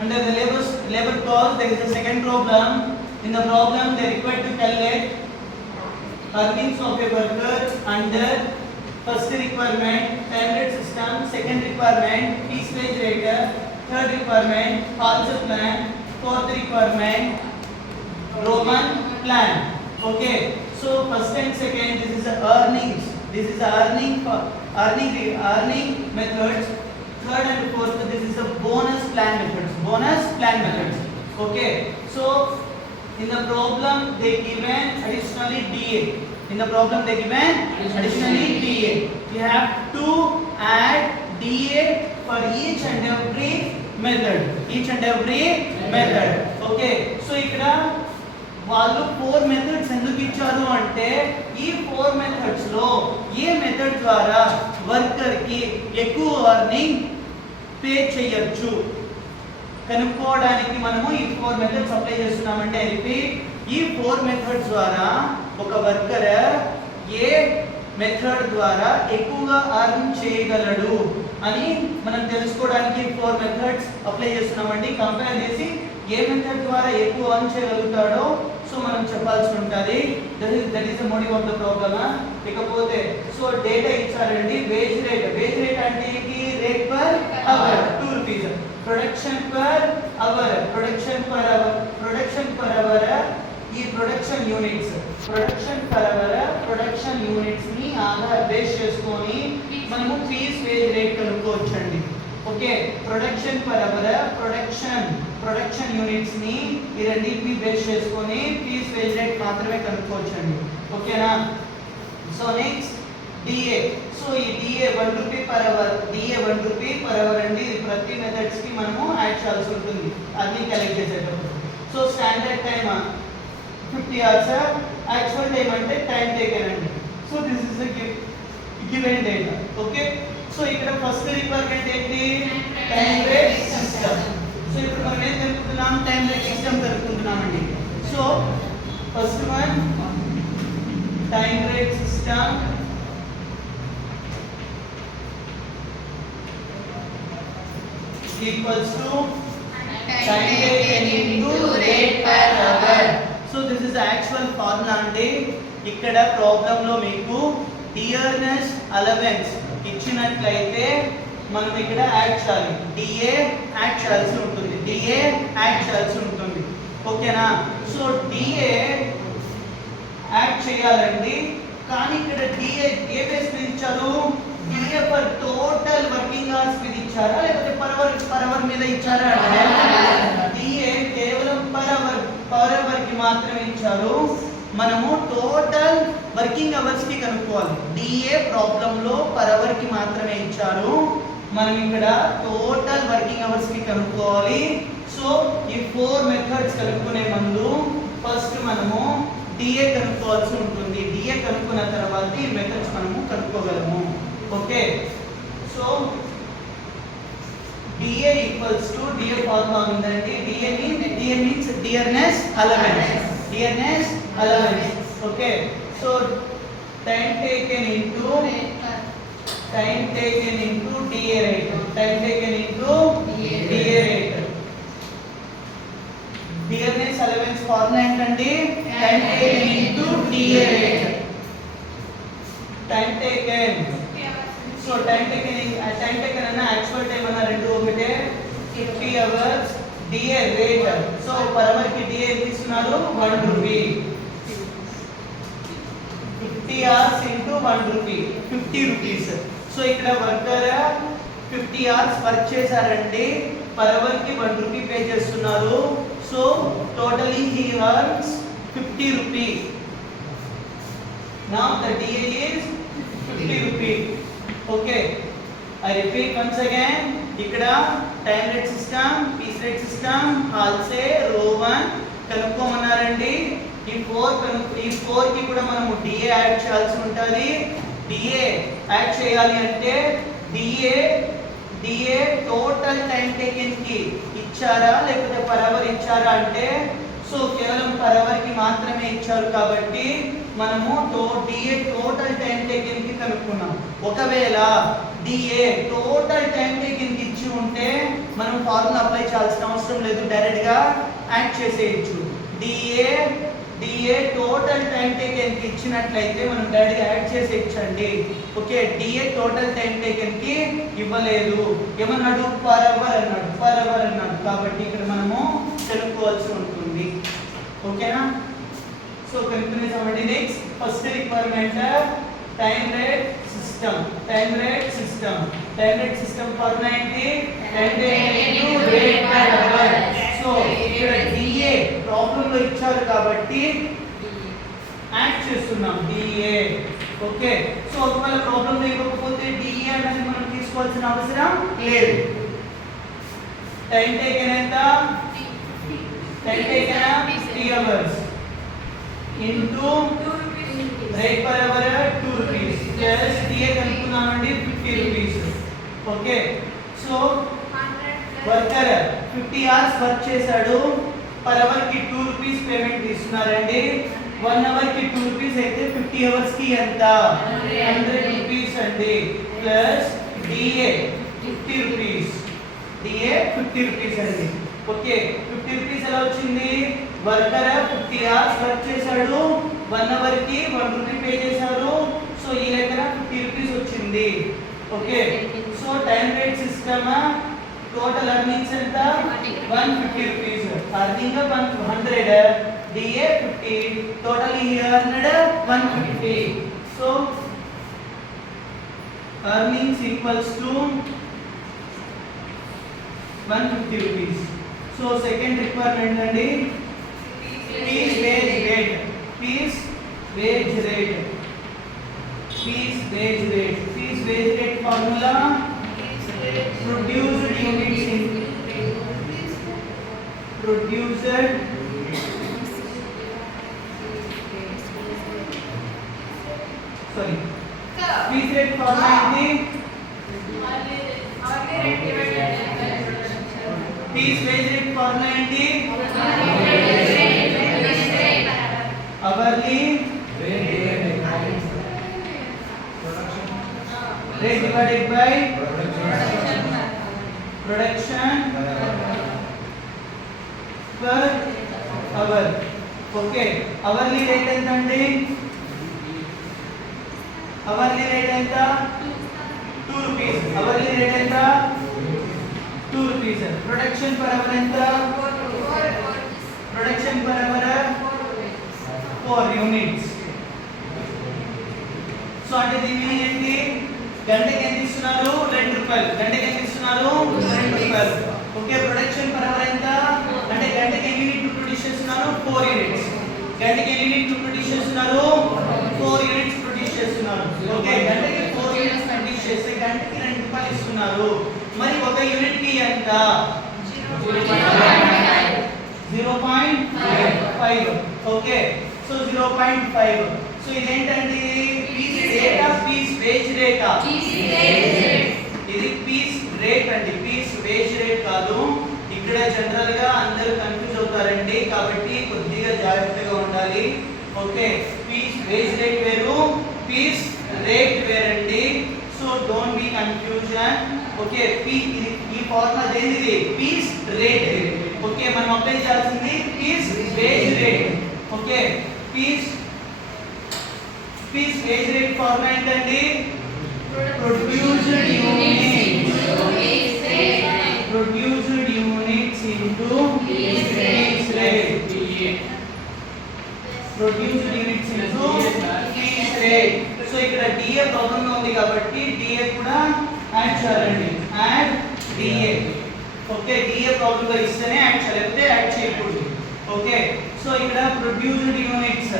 under the labor cost there is a second problem. In the problem they require to calculate earnings of a worker under first requirement time rate system, second requirement piece wage rate, third requirement Halse plan, fourth requirement Roman plan. Okay, so first and second this is the earnings, this is the earning methods. Third and fourth this is the bonus plan methods. Okay, so in the problem they given additionally DA. In the problem they given additionally DA. You have to add DA for each and every method. Okay, so ఇక్కడ వాళ్ళు 4 మెథడ్స్ ఎందుకు ఇచ్చారు అంటే ఈ 4 మెథడ్స్ లో ఏ మెథడ్ ద్వారా వర్కర్ కి ఎక్కువ ఎర్నింగ్ పే చేయొచ్చు కనుక్కోవడానికి మనము ఈ 4 మెథడ్స్ అప్లై చేస్తున్నామంటే రిపీట్ ఈ 4 మెథడ్స్ ద్వారా ఒక వర్కర్ ఏ మెథడ్ ద్వారా ఎక్కువగా ఎర్న్ చేయగలడు అని మనం తెలుసుకోవడానికి 4 మెథడ్స్ అప్లై చేస్తున్నామండి. కంపేర్ చేసి ఏ మెథడ్ ద్వారా ఎక్కువ ఎర్న్ చేయగలుగుతాడో సో మనం చెప్పాల్సి ఉంటుంది. That is the motive of the problem. ఇకపోతే సో డేటా ఇచ్చారండి. వేజ్ రేట్ అంటే ఏంటి? Rate per hour 2 rupees. Production per hour ఈ ప్రొడక్షన్ యూనిట్స్ ని ఆధార్ బేస్ చేసుకొని మనము పీస్ వేజ్ రేట్ కనుక్కోవచ్చండి. Okay, production per hour production units ని ఈ రెండింటిని బేస్ చేసుకొని పీస్ వేజ్ రేట్ మాత్రమే కనుక్కోవచ్చండి. ఓకేనా? So next DA. సో ఈ డిఏ 1 రూపీ పర్ అవర్ అండి. ఇది ప్రతి మెథడ్స్ కి మనము యాడ్ చేయాల్సి ఉంటుంది అన్ని క్యాలిక్యులేట్ చేసేటప్పుడు. So standard time 50 hours, actual time అంటే టైం టేకెన్ అండి. So this is the given data. Okay, so ఇక్కడ ఫస్ట్ రిక్వైర్మెంట్ ఏంటి? Time rate system. సో ఇప్పుడు మనం ఏం తెలుపుతున్నాం? టైం రేట్ సిస్టమ్ తెలుపుతున్నామండి. So first one time rate system equals to time taken into rate per hour. So this is the actual formula అండి. ఇక్కడ ప్రాబ్లం లో మీకు టియర్నెస్ అలవెన్స్ ఇచ్చినట్లయితే మనం ఇక్కడ యాడ్ చేయాలి. డిఏ యాడ్ చేయాల్సి ఉంటుంది. ఓకేనా? సో డిఏ యాడ్ చేయాలండి. కానీ ఇక్కడ డిఏ ఏ బేస్ మీద ఇచ్చారు? DA for total working hours మీద ఇచ్చారా లేకపోతే పర్ అవర్ మీద ఇచ్చారా? డిఏ కేవలం పర్ అవర్ కి మాత్రమే ఇచ్చారు. మనము టోటల్ వర్కింగ్ అవర్స్ కి కనుక్కోవాలి. డిఏ ప్రాబ్లం లో పర్ అవర్ కి మాత్రమే ఇచ్చారు. మనం ఇక్కడ టోటల్ వర్కింగ్ అవర్స్ కి కనుక్కోవాలి. సో ఈ 4 మెథడ్స్ కనుక్కునే ముందు ఫస్ట్ మనము డిఏ కనుక్కోవాల్సి ఉంటుంది. డిఏ కనుక్కున్న తర్వాత ఈ మెథడ్స్ మనము కనుక్కోగలము. Okay, so DA equals to DA formula ఉందండి. DA means dearness allowance. Okay, so time taken into DA rate. Dearness allowance formula ఏంటండి? time taken into DA rate. Time taken. So time taken అన్న actual time అన్న రెండు ఒకటే. 50 hours DA rate. So per hour కి DA తీసుకున్నారు 1 rupee. 50 hours into 1 rupee 50 rupees. So ఇక్కడ worker 50 hours work చేశారండి. Per hour కి 1 రూపీ పే చేస్తున్నారు. So totally he earns 50 rupee. Now the DA is 50 rupee. Okay, I repeat once again. ఇక్కడ time rate system, piece rate system, Halsey, Rowan కనుక్కోమన్నారండి. ఈ 4 కి కూడా మనము డిఏ యాడ్ చేయాల్సి ఉంటుంది. డిఏ యాడ్ చేయాలి అంటే డిఏ టోటల్ టైం టేకెన్ కి ఇచ్చారా లేకపోతే పర్ అవర్ ఇచ్చారా అంటే సో కేవలం పర్ అవర్ కి మాత్రమే ఇచ్చారు కాబట్టి మనము డిఏ టోటల్ టైం టేకెన్ కి కనుక్కున్నాం. ఒకవేళ డిఏ టోటల్ టైం టేకెన్ కి ఇచ్చి ఉంటే మనం ఫార్ములా అప్లై చేయాల్సిన అవసరం లేదు, డైరెక్ట్ గా యాడ్ చేసేయచ్చు. డిఏ టోటల్ టైం టేకెన్ కి ఇచ్చినట్లయితే మనం డైరెక్ట్ గా యాడ్ చేసేయచ్చండి. ఓకే, డిఏ టోటల్ టైం టేకెన్ కి ఇవ్వలేదు, ఏమన్నాడు పర్ అవర్ అన్నాడు. కాబట్టి ఇక్కడ మనము తెలుసుకోవాల్సి ఉంటుంది. ఓకేనా? So conclusion next first requirement time rate system. Time rate system formula ఏంటి? Time taken into rate per hour. So ఇక్కడ డిఏ ప్రాబ్లం లో ఇచ్చారు కాబట్టి యాడ్ చేస్తున్నాం డిఏ. ఓకే, సో ఒకవేళ ప్రాబ్లం లో ఇవ్వకపోతే డిఏ అనేది మనం తీసుకోవాల్సిన అవసరం లేదు. టైం టేకెన్ ఎంత? Time taken 50 hours into rate per hour 2 rupees plus DA కనుక్కున్నామండి 50 rupees. Okay, so worker 50 hours work చేశాడు, పర్ అవర్ కి 2 rupees పేమెంట్ ఇస్తున్నారండి. 1 hour కి 2 rupees అయితే 50 hours కి ఎంత? 100 rupees అండి. ప్లస్ డిఏ 50 rupees అండి. ఓకే, 50 rupees ఎలా వచ్చింది? వర్కర్ 50 hours వర్క్ చేశాడు, 1 hour కి 1 rupee పే చేశారు. సో ఈ లెక్కన 50 rupees వచ్చింది. Okay, so time rate system total earnings ఎంత? 150 rupees. Earning 100, DA 50, total he earned 150. So earnings equals to 150 rupees. So second requirement అండి piece wage rate formula produced units in piece rate formula ఏంటి? piece wage rate formula ఏంటి? hourly rate divided by production per hour. Okay, hourly rate ఎంత అండి? Hourly rate ఎంత? 2 rupees. Hourly rate ఎంత? 2 rupees. Production per hour ఎంత? Production per hour 4 units. So అంటే దీని ఏంటి? గంటకి ఎంత ఇస్తున్నారు? 2 రూపాయలు. గంటకి ఎంత ఇస్తున్నారు? 2 రూపాయలు. ఓకే, ప్రొడక్షన్ పర్ అవర్ ఎంత? అంటే గంటకి ఎన్ని యూనిట్లు ప్రొడ్యూస్ చేస్తున్నారు? 4 units. గంటకి ఎన్ని యూనిట్లు ప్రొడ్యూస్ చేస్తున్నారు? 4 units ప్రొడ్యూస్ చేస్తున్నారు. ఓకే, గంటకి 4 units ప్రొడ్యూస్ చేస్తే గంటకి 2 రూపాయలు ఇస్తున్నారు. మరి ఒక యూనిట్ కి ఎంత? 0.5. Okay, so 0.5. సో ఇదేంటండి? పీస్ రేటా పీస్ వేజ్ రేటా? ఇది పీస్ రేట్ అండి, పీస్ వేజ్ రేట్ కాదు. ఇక్కడ జనరల్ గా అందరూ కన్ఫ్యూజ్ అవుతారండి, కాబట్టి కొద్దిగా జాగ్రత్తగా ఉండాలి. ఓకే, పీస్ వేజ్ రేట్ వేరు, పీస్ రేట్ వేరండి. So don't be confusion. Okay, ఈ ఫార్ములా దేనిది? Piece rate. ఓకే, మనం అప్లై చేయాల్సింది piece wage rate. Okay, piece wage rate formula ఏంటండి? Produced units into piece rate. Produced units into piece rate. So ఇక్కడ DA problem లో ఉంది కాబట్టి DA కూడా యాడ్ చేయాలండి. Add DA. Okay, DA problem లో ఇస్తేనే యాడ్ చేయాలి, లేకపోతే యాడ్ చేయకూడదు. ఓకే, సో ఇక్కడ ప్రొడ్యూస్డ్ యూనిట్స్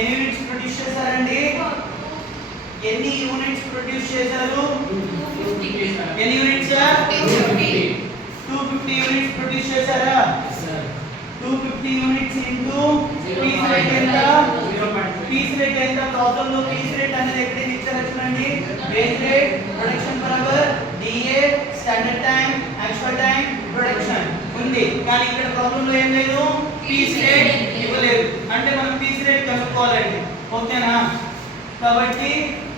ఎన్ని యూనిట్స్ ప్రొడ్యూస్ చేశారండి? ఎన్ని యూనిట్స్ ప్రొడ్యూస్ చేశారు? ఎన్ని యూనిట్స్? 250 యూనిట్స్ ప్రొడ్యూస్ చేశారా? 250 యూనిట్స్ ఇంటూ పీస్ రేట్ ఎంత? పీస్ రేట్ ఎంత? ప్రాబ్లం లో పీస్ రేట్ అనేది ఎక్కడ ఇచ్చారో చూడండి. Wage rate, production per hour, DA, standard time, actual time, production ఉంది. కానీ ఇక్కడ ప్రాబ్లం లో ఏం లేదు, పీస్ రేట్ ఇవ్వలేదు. అంటే మనం పీస్ రేట్ కనుక్కోవాలండి. ఓకేనా? కాబట్టి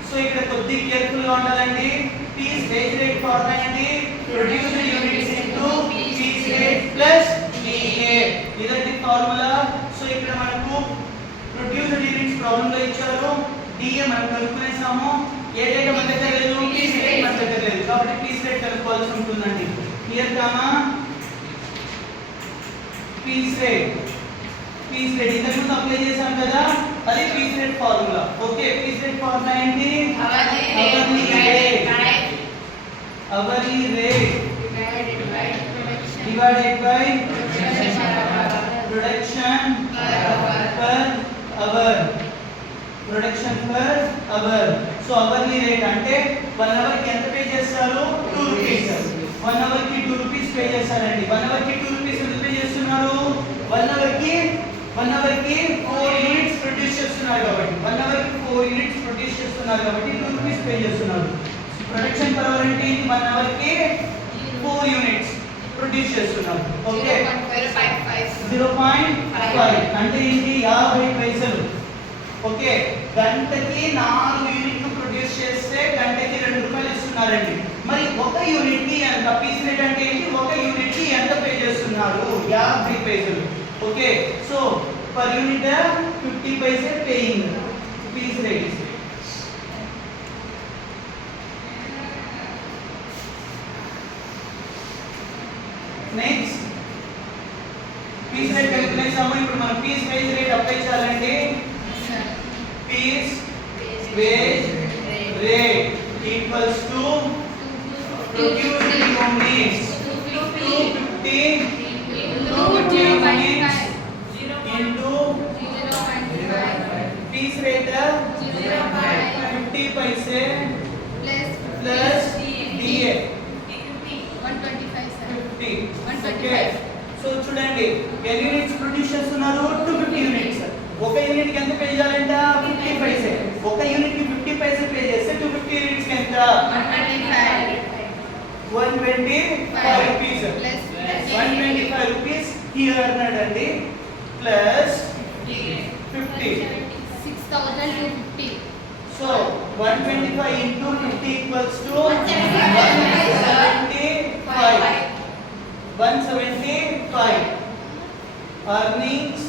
సో ఇక్కడ కొద్దిగా కేర్ఫుల్ గా ఉండాలండి. పీస్ వేజ్ రేట్ ఫార్ములా ఏంటి? produced units into piece rate plus DA. ఇదండి ఫార్ములా. సో ఇక్కడ మనకు produced units ప్రాబ్లం లో ఇచ్చారు, DA మనం కనుక్కునేసాము. ఏ డేటా మన దగ్గర లేదు, piece rate మన దగ్గర లేదు, కాబట్టి piece rate కనుక్కోవాల్సి ఉంటుందండి. Clear comma? piece rate ఇంతకు ముందు అప్లై చేసాం కదా, అది piece rate formula. Okay, piece rate formula ఏంటి? hourly rate divided by production per hour. So hourly rate అంటే 1 అవర్ కి ఎంత పే చేస్తారు? 2 రూపీస్. 1 అవర్ కి 2 రూపీస్ పే చేస్తారండి. 1 అవర్ కి 2 రూపీస్ ఎంత పే చేస్తున్నారు? 1 అవర్ కి 4 యూనిట్స్ ప్రొడ్యూస్ చేస్తున్నారు కాబట్టి 1 అవర్ కి 4 యూనిట్స్ ప్రొడ్యూస్ చేస్తున్నారు కాబట్టి 2 రూపీస్ పే చేస్తున్నారు. ప్రొడక్షన్ పర్ అవర్ అంటే 1 అవర్ కి 4 యూనిట్స్ ప్రొడ్యూస్ చేస్తున్నారు. ఓకే, 0.5 అంటే ఏంటి? 50 పైసలు. ఓకే, గంటకి 4 యూనిట్లు ప్రొడ్యూస్ చేస్తే గంటకి 2 రూపాయలు ఇస్తున్నారండి. మరి ఒక యూనిట్ కి ఎంత? పీస్ రేట్ అంటే ఏంటి? ఒక యూనిట్ కి ఎంత పే చేస్తున్నారు? 50 పైసలు. Okay, so per unit 50 paise paying piece rate. Next, piece rate calculation. ఇప్పుడు మనం piece wage rate అప్లై చేయాలంటే piece wage rate equals to produced units 250 units into piece rate 50 paise plus DA 125. Okay, so చూడండి, ఎన్ని units produce చేస్తున్నారు? 250 యూనిట్స్. ఒక యూనిట్ కి ఎంత పే చేయాలంట? 50 పైసే. ఒక యూనిట్ కి 50 పైసే పే చేస్తే 250 యూనిట్స్ కి ఎంత? 125 రూపీస్. 125 రూపీస్ హియర్ అన్నాడండి, ప్లస్ 50 6250. సో 125 into 50 equals to 175. 175 earnings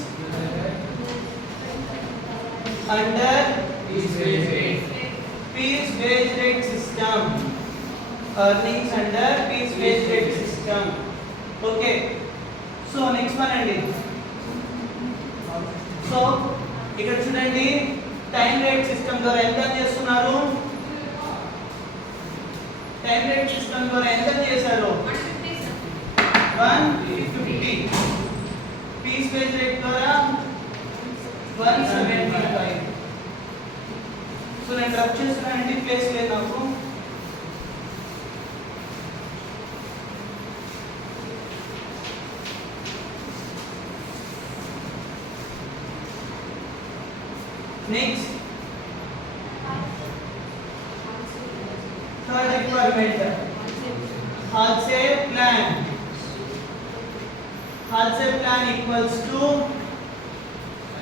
under piece wage rate system. Earnings under piece wage rate system. Okay, so next one అండి. సో ఇక్కడ చూడండి, టైం రేట్ సిస్టమ్ ద్వారా ఎంత చేస్తున్నారు? టైం రేట్ సిస్టమ్ ద్వారా ఎంత చేశారు? 150. పీస్ వేజ్ రేట్ ద్వారా 175. సో నేను రబ్ చేస్తున్నానండి, ప్లేస్ లేదు నాకు. Next, third requirement, Halsey plan. Halsey plan equals to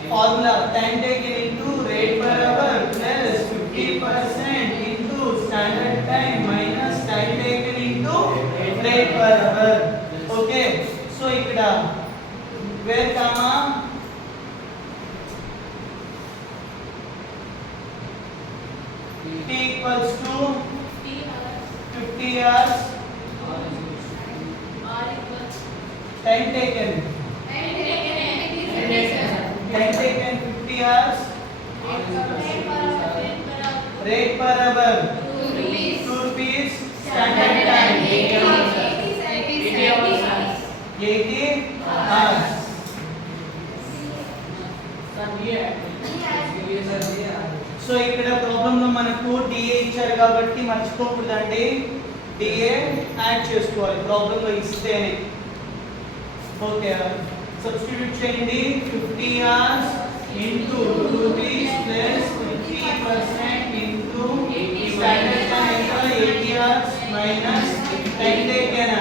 formula time taken into rate per hour plus 50% into standard time minus time taken into rate per hour. Okay, so ikkada where comma T equals to 50 hours. Time taken 50 hours. Rate per hour 2 rupees. Standard time 80 hours. So ఇక్కడ ప్రాబ్లం లో మనకు DA ఇచ్చారు కాబట్టి మర్చిపోకూడదండి, DA add చేసుకోవాలి ప్రాబ్లం లో ఇస్తేనే. Okay, substitute చేయండి. 50 hours into 2 rupees plus 50% into standard time 80 hours minus time taken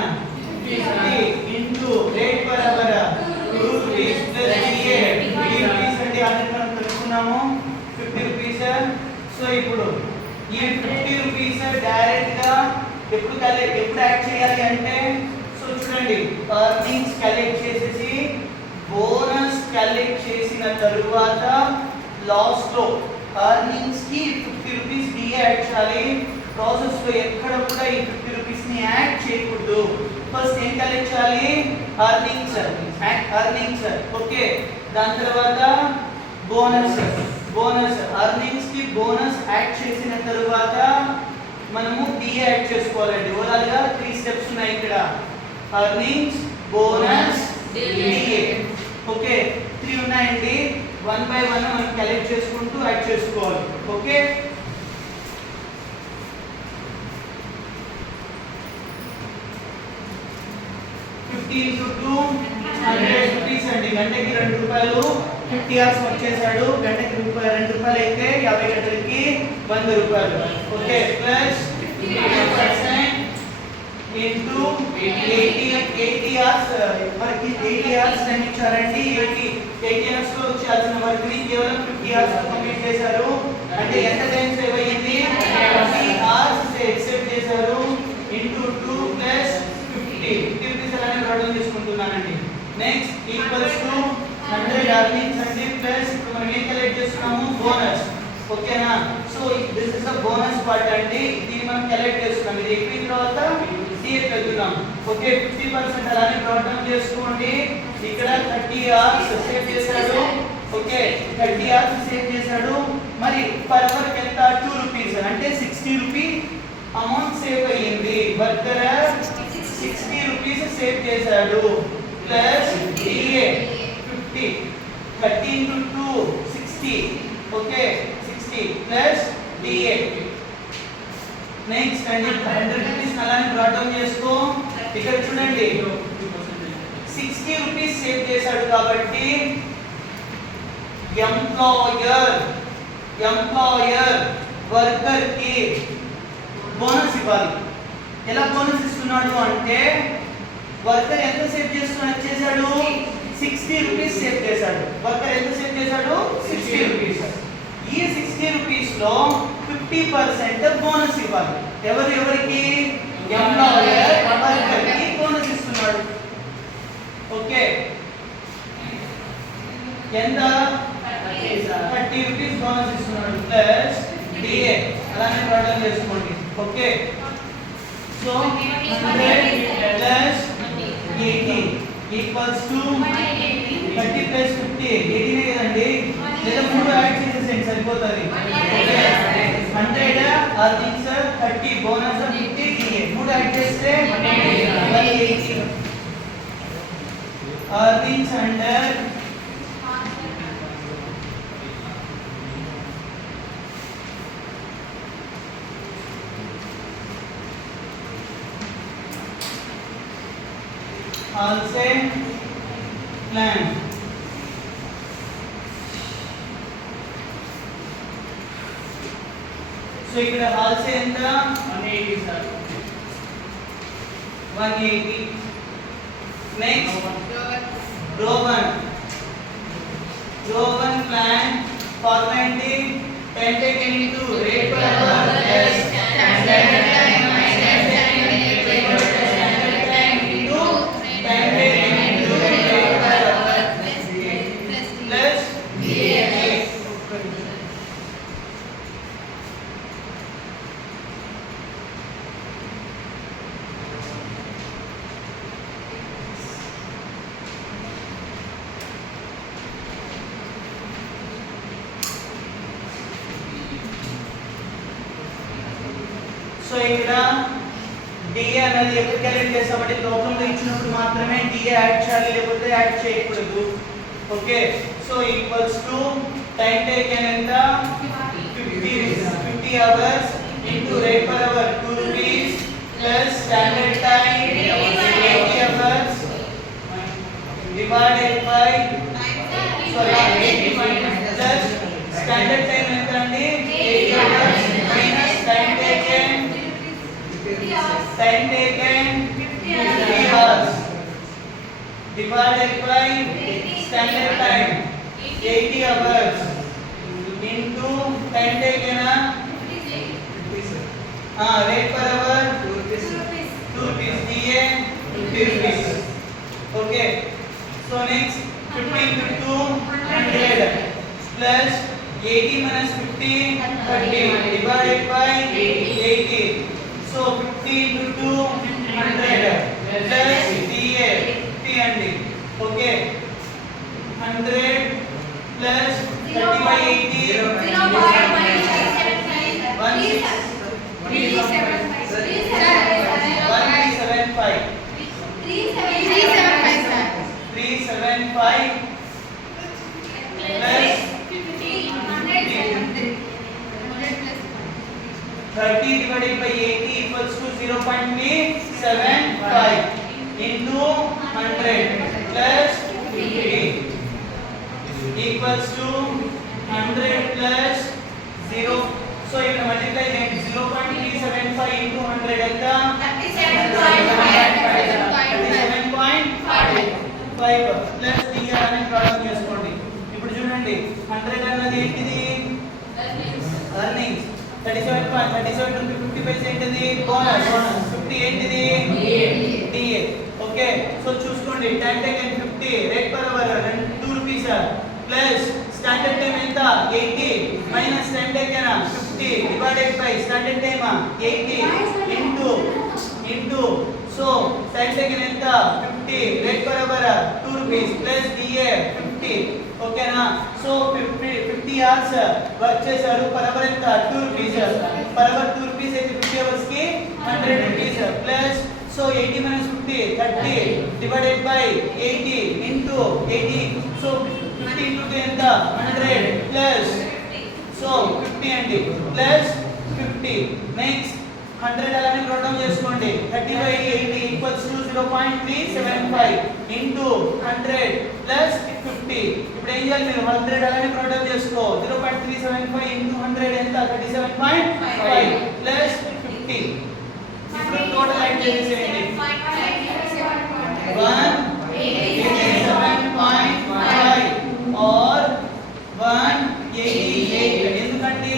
50 into rate per hour 2 rupees plus DA 50 rupees అంటే ఆల్రెడీ మనం తెలుసుకున్నాము 50 రూపీస్. సో ఇప్పుడు ఈ 50 రూపీస్ డైరెక్ట్ గా ఎప్పుడు యాడ్ చేయాలి అంటే సో చూడండి ఎర్నింగ్స్ క్యాలిక్యులేట్ చేసేసి బోనస్ క్యాలిక్యులేట్ చేసిన తరువాత లాస్ట్ లో ఎర్నింగ్స్ కి 50 రూపీస్ డిఏ యాడ్ చేయాలి. ప్రాసెస్ లో ఎక్కడ కూడా ఈ 50 రూపీస్ ని యాడ్ చేయకూడదు. ఫస్ట్ ఏం క్యాలిక్యులేట్ చేయాలి? Earnings okay. దాని తర్వాత బోనస్ ఎర్నింగ్స్ కి బోనస్ యాడ్ చేసిన తరువాత మనము డిఏ యాడ్ చేసుకోవాలండి. ఓవరాల్ గా 3 స్టెప్స్ ఉన్నాయి ఇక్కడ. Earnings, bonus, DA. ఓకే 3 ఉన్నాయండి. 1 బై 1 మనం క్యాలిక్యులేట్ చేసుకుంటూ యాడ్ చేసుకోవాలి. ఓకే 50 into 2 100 రూపీస్ అండి. గంటకి 2 రూపాయలు. 50 అవర్స్ వచ్చేసాడు. గంటకి 2 రూపాయలు అయితే 50 గంటలకి 100 రూపాయలు. ఓకే ప్లస్ 50% into 80 అవర్స్. మనకి 80 అవర్స్ టైం ఇచ్చారండి. 80 అవర్స్ లో వచ్చేయాల్సిన వర్క్ ని కేవలం 50 అవర్స్ లో కంప్లీట్ చేశారు. అంటే ఎంత టైం సేవ్ అయ్యింది? 50 అవర్స్ సేవ్ చేశారు. into 2 plus 50 రూపీస్ అలానే రావడం తీసుకుంటున్నానండి. నెక్స్ట్ ఈక్వల్స్ టు 100 ఎర్నింగ్స్ అండి ప్లస్ ఇప్పుడు మనం ఏం క్యాలిక్యులేట్ చేస్తున్నాము? బోనస్. ఓకేనా? So this is the bonus part అండి. దీన్ని మనం క్యాలిక్యులేట్ చేస్తున్నాం. ఇది అయిపోయిన తర్వాత డిఏ పెడుతున్నాం. ఓకే 50% అలానే బ్రాట్ డౌన్ చేసుకోండి. ఇక్కడ 30 అవర్స్ సేవ్ చేశాడు. ఓకే 30 అవర్స్ సేవ్ చేశాడు. మరి పర్ అవర్ ఎంత? 2 రూపీస్ అంటే 60 రూపీ అమౌంట్ సేవ్ అయ్యింది. వర్కర్ 60 రూపీస్ సేవ్ చేశాడు plus DA 50 30 into 2 60. Okay 60 plus DA. Next అండి 100 రూపీస్ అలానే బ్రాట్ డౌన్ చేసుకో. ఇక్కడ చూడండి 60 రూపీస్ సేవ్ చేశాడు కాబట్టి ఎంప్లాయర్ వర్కర్ కి బోనస్ ఇవ్వాలి. ఎలా బోనస్ ఇస్తున్నాడు అంటే వర్కర్ ఎంత సేవ్ చేశాడు? 60 రూపీస్ సేవ్ చేశాడు. వర్కర్ ఎంత సేవ్ చేశాడు? 60 రూపీస్. ఈ 60 రూపీస్ లో 50% బోనస్ ఇవ్వాలి. ఎవరికి? ఎంప్లాయర్ వర్కర్ కి బోనస్ ఇస్తున్నాడు. ఓకే ఎంత? 30 రూపీస్ బోనస్ ఇస్తున్నాడు ప్లస్ డిఏ అలానే బ్రాట్ చేసుకోండి. ఓకే సో 100 plus 80 equals to 30 plus 50 18 కదండి. లేదా 3 యాడ్ చేసేసేయండి సరిపోతుంది. Okay 100 earnings 30 bonus 50 DA 3 add చేస్తే 180 earnings under also plan. So ఇక్కడ also ఎంత? 180 sir 180. Next row 1 plan formatty 10 taken into rate per hour plus standard time minus standard time into 10 taken into rate per hour plus DA. So ఇక్కడ డిఏ అనేది ఎప్పుడు క్యాలిక్యులేట్ చేస్తామంటే ప్రాబ్లం లో ఇచ్చినప్పుడు మాత్రమే DA add చేయాలి, లేకపోతే యాడ్ చేయకూడదు. Okay so equals to time taken ఎంత? 50 hours into rate per hour 2 rupees plus standard time 80 hours divided by plus standard time ఎంత అండి? 80 hours minus time taken 50 hours divided by standard time 80 hours into time taken rate per hour 2 rupees 50 rupees. Okay, so next 50 into 2 100 plus 80 minus 50 30 divided by 80. So 50 into 2 100 plus DA 50 అండి. Okay, 100 plus 30 by 80 1375 375 plus 30 divided by 80 equals to 0.375 into 100 plus 50 equals to 100 plus 0. So you can multiply that 0.375 into 100 ఎంత 37.5 plus dr అని ప్రాబ్లం చేసుకోండి. ఇప్పుడు చూడండి 100 అన్నది ఏంటిది ఎర్నింగ్స్ 37 into 50 పైసా ఏంటిది బోనస్ 50 ఏంటిది DA. ఓకే, సో చూసుకోండి time taken 50 rate per hour 2 rupees plus standard time ఎంత 80 minus time taken 50 divided by standard time 80 into so time taken ఎంత 50 rate per hour 2 rupees plus DA 50. ఓకేనా, సో 50 అవర్స్ వర్క్ చేశారు, per hour ఎంత 2 rupees, per hour 2 రూపీస్ అయితే 50 అవర్స్ కి 100 rupees plus so 80 minus 50 30 divided by 80 into 80. సో 50 into 2 ఎంత 100 plus so 50 అండి ప్లస్ 50. నెక్స్ట్ 100 అలానే note down చేసుకోండి. 30 by 80 equals to 0.375 into 100 plus 50. ఇప్పుడు ఏం చేయాలి మీరు 100 అలానే నోట్ డౌన్ చేసుకో. 0.375 into 100 ఎంత 37.5 plus 50. ఇప్పుడు టోటల్ యాడ్ చేసేయండి 187.5 or 188. ఎందుకంటే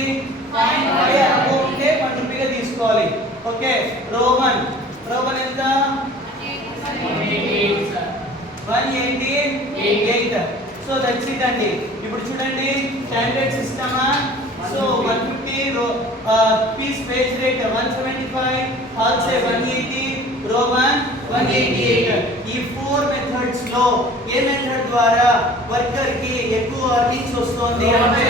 0.5 అబౌవ్ ఉంటే 1 రూపీగా తీసుకోవాలి. ఓకే, రో 1 ఎంత 188. సో దట్స్ ఇట్ అండి. ఇప్పుడు చూడండి standard system. So 150 piece wage rate 175 also 180 row 1 188. ఈ 4 మెథడ్స్ లో ఏ మెథడ్ ద్వారా వర్కర్ కి ఎక్కువ ఎర్నింగ్స్ వస్తుంది అంటే